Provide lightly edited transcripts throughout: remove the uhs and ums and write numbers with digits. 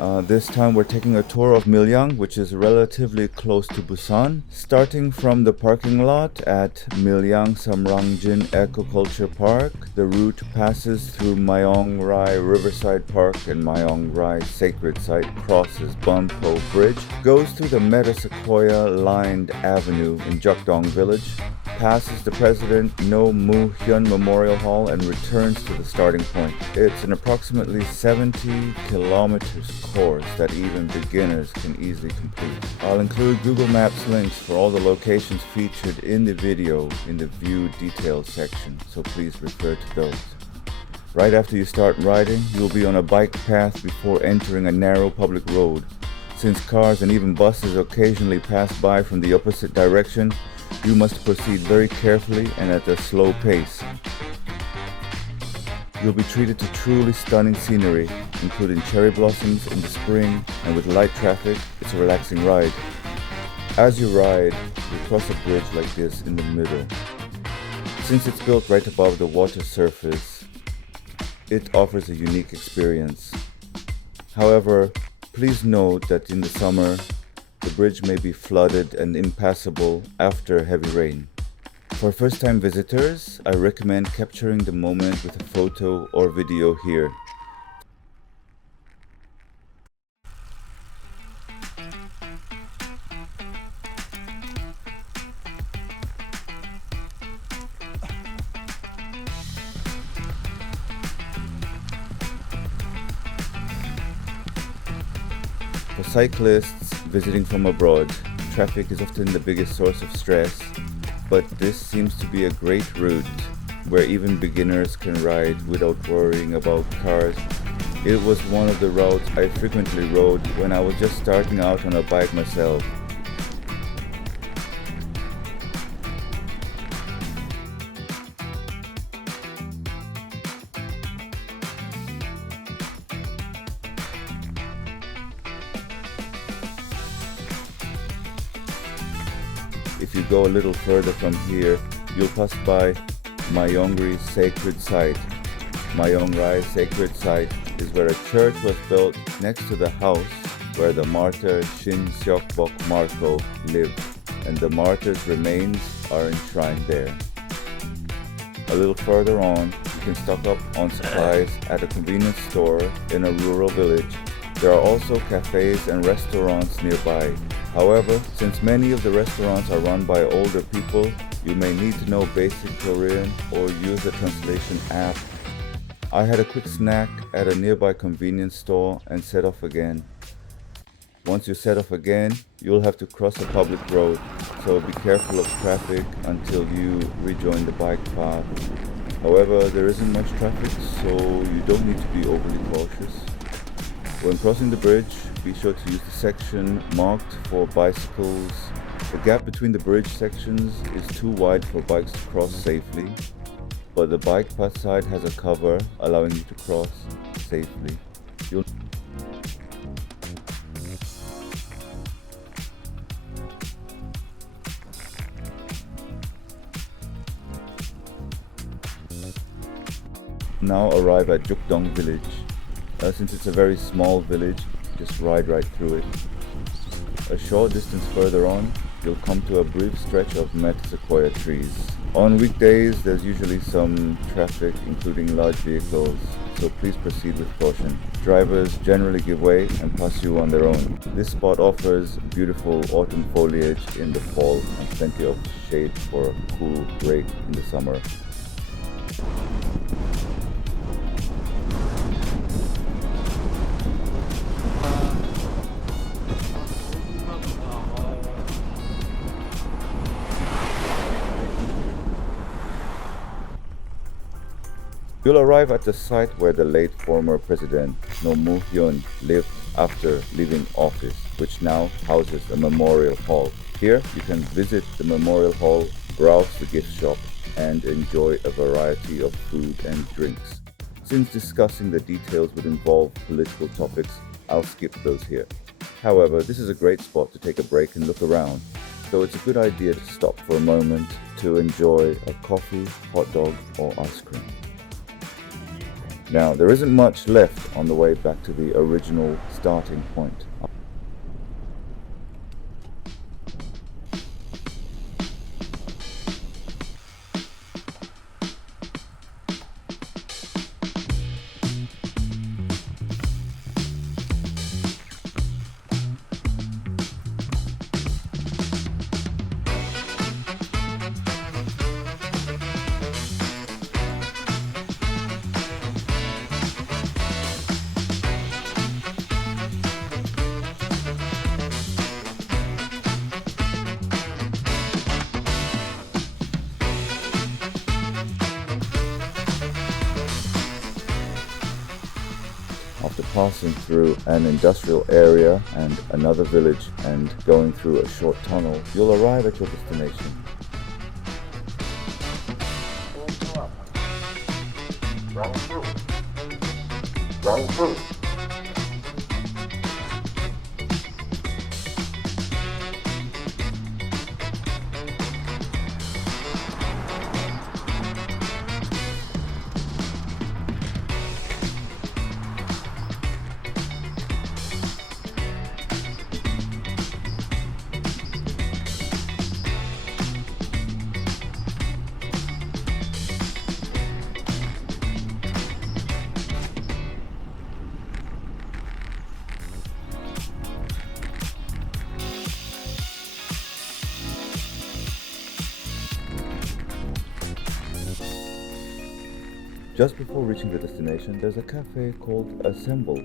This time we're taking a tour of Miryang, which is relatively close to Busan. Starting from the parking lot at Miryang Samrangjin Aquaculture Park, the route passes through Myeongrye Riverside Park and Myeongrye Sacred Site, crosses Bongha Bridge, goes through the metasequoia-lined avenue in Jukdong Village, passes the President Roh Moo-hyun Memorial Hall and returns to the starting point. It's an approximately 70 kilometers course that even beginners can easily complete. I'll include Google Maps links for all the locations featured in the video in the View Details section, so please refer to those. Right after you start riding, you'll be on a bike path before entering a narrow public road. Since cars and even buses occasionally pass by from the opposite direction, you must proceed very carefully and at a slow pace. You'll be treated to truly stunning scenery, including cherry blossoms in the spring, and with light traffic, it's a relaxing ride. As you ride, you cross a bridge like this in the middle. Since it's built right above the water surface, it offers a unique experience. However, please note that in the summer, the bridge may be flooded and impassable after heavy rain. For first-time visitors, I recommend capturing the moment with a photo or video here. For cyclists visiting from abroad, traffic is often the biggest source of stress, but this seems to be a great route where even beginners can ride without worrying about cars. It was one of the routes I frequently rode when I was just starting out on a bike myself. If you go a little further from here, you'll pass by Myeongrye Sacred Site. Myeongrye Sacred Site is where a church was built next to the house where the martyr Shin Seok-bok Marko lived, and the martyr's remains are enshrined there. A little further on, you can stock up on supplies at a convenience store in a rural village. There are also cafes and restaurants nearby. However, since many of the restaurants are run by older people, you may need to know basic Korean or use the translation app. I had a quick snack at a nearby convenience store and set off again. Once you set off again, you'll have to cross a public road, so be careful of traffic until you rejoin the bike path. However, there isn't much traffic, so you don't need to be overly cautious. When crossing the bridge, be sure to use the section marked for bicycles. The gap between the bridge sections is too wide for bikes to cross safely, but the bike path side has a cover allowing you to cross safely. Now arrive at Jukdong Village. Since it's a very small village, just ride right through it. A short distance further on, you'll come to a brief stretch of metasequoia trees. On weekdays, there's usually some traffic, including large vehicles, so please proceed with caution. Drivers generally give way and pass you on their own. This spot offers beautiful autumn foliage in the fall and plenty of shade for a cool break in the summer. You'll arrive at the site where the late former President Roh Moo-hyun lived after leaving office, which now houses a memorial hall. Here, you can visit the memorial hall, browse the gift shop, and enjoy a variety of food and drinks. Since discussing the details would involve political topics, I'll skip those here. However, this is a great spot to take a break and look around, so it's a good idea to stop for a moment to enjoy a coffee, hot dog, or ice cream. Now, there isn't much left on the way back to the original starting point. After passing through an industrial area and another village and going through a short tunnel, you'll arrive at your destination. Just before reaching the destination, there's a cafe called Assemble.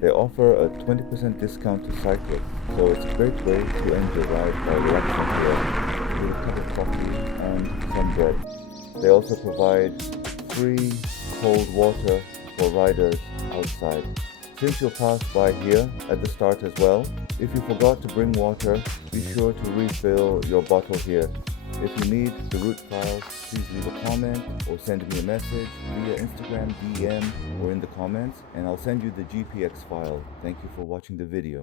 They offer a 20% discount to cyclists, so it's a great way to end your ride by relaxing here with a cup of coffee and some bread. They also provide free cold water for riders outside. Since you'll pass by here at the start as well, if you forgot to bring water, be sure to refill your bottle here. If you need the route files, please leave a comment or send me a message via Instagram, DM, or in the comments, and I'll send you the GPX file. Thank you for watching the video.